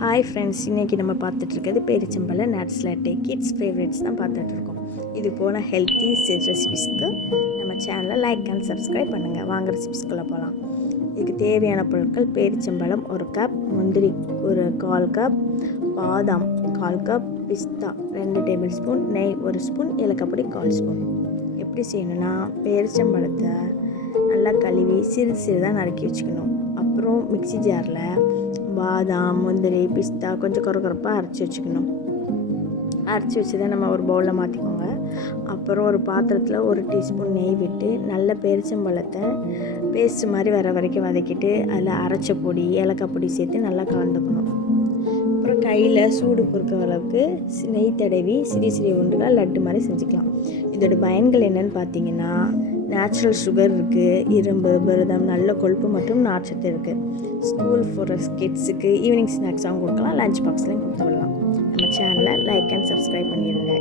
Hi friends இன்றைக்கி நம்ம பார்த்துட்ருக்கிறது பேரிச்சம்பழம் நட்ஸ் லட்டே கிட்ஸ் ஃபேவரட்ஸ் தான் பார்த்துட்ருக்கோம் இது போல் ஹெல்த்தி ரெசிபிஸ்க்கு நம்ம சேனலை லைக் அண்ட் சப்ஸ்கிரைப் பண்ணுங்கள் வாங்க ரெசிபிஸ்குள்ளே போகலாம் இதுக்கு தேவையான பொருட்கள் பேரிச்சம்பழம் ஒரு கப் முந்திரி ஒரு கால் கப் பாதாம் கால் கப் பிஸ்தா ரெண்டு டேபிள் ஸ்பூன் நெய் ஒரு ஸ்பூன் இலக்கப்படி கால் ஸ்பூன் எப்படி செய்யணும்னா பேரிச்சம்பழத்தை நல்லா கழுவி சிறு சிறுதாக நறுக்கி வச்சுக்கணும். அப்புறம் மிக்ஸி ஜாரில் பாதாம் முந்திரி பிஸ்தா கொஞ்சம் குறக்குறப்பாக அரைச்சி வச்சுக்கணும். அரைச்சி வச்சதை நம்ம ஒரு பவுலில் மாற்றிக்கோங்க அப்புறம் ஒரு பாத்திரத்தில் ஒரு டீஸ்பூன் நெய் விட்டு நல்ல பேரிச்சம்பழத்தை பேஸ்ட் மாதிரி வர வரைக்கும் வதக்கிட்டு அதில் அரைச்ச பொடி ஏலக்காய் பொடி சேர்த்து நல்லா கலந்துக்கணும். அப்புறம் கையில் சூடு பொறுக்கிற அளவுக்கு நெய் தடவி சிறிய சிறிய உண்டுகளாக லட்டு மாதிரி செஞ்சுக்கலாம். இதோட பயன்கள் என்னென்னு பார்த்தீங்கன்னா நேச்சுரல் சுகர் இருக்குது இரும்பு விரதம் நல்ல கொழுப்பு மற்றும் நார்ச்சத்து இருக்குது ஸ்கூல் போகிற கிட்ஸுக்கு ஈவினிங் ஸ்நாக்ஸாகவும் கொடுக்கலாம். லஞ்ச் பாக்ஸ்லையும் கொடுத்து விடலாம் நம்ம சேனலை லைக் அண்ட் சப்ஸ்கிரைப் பண்ணிடுங்க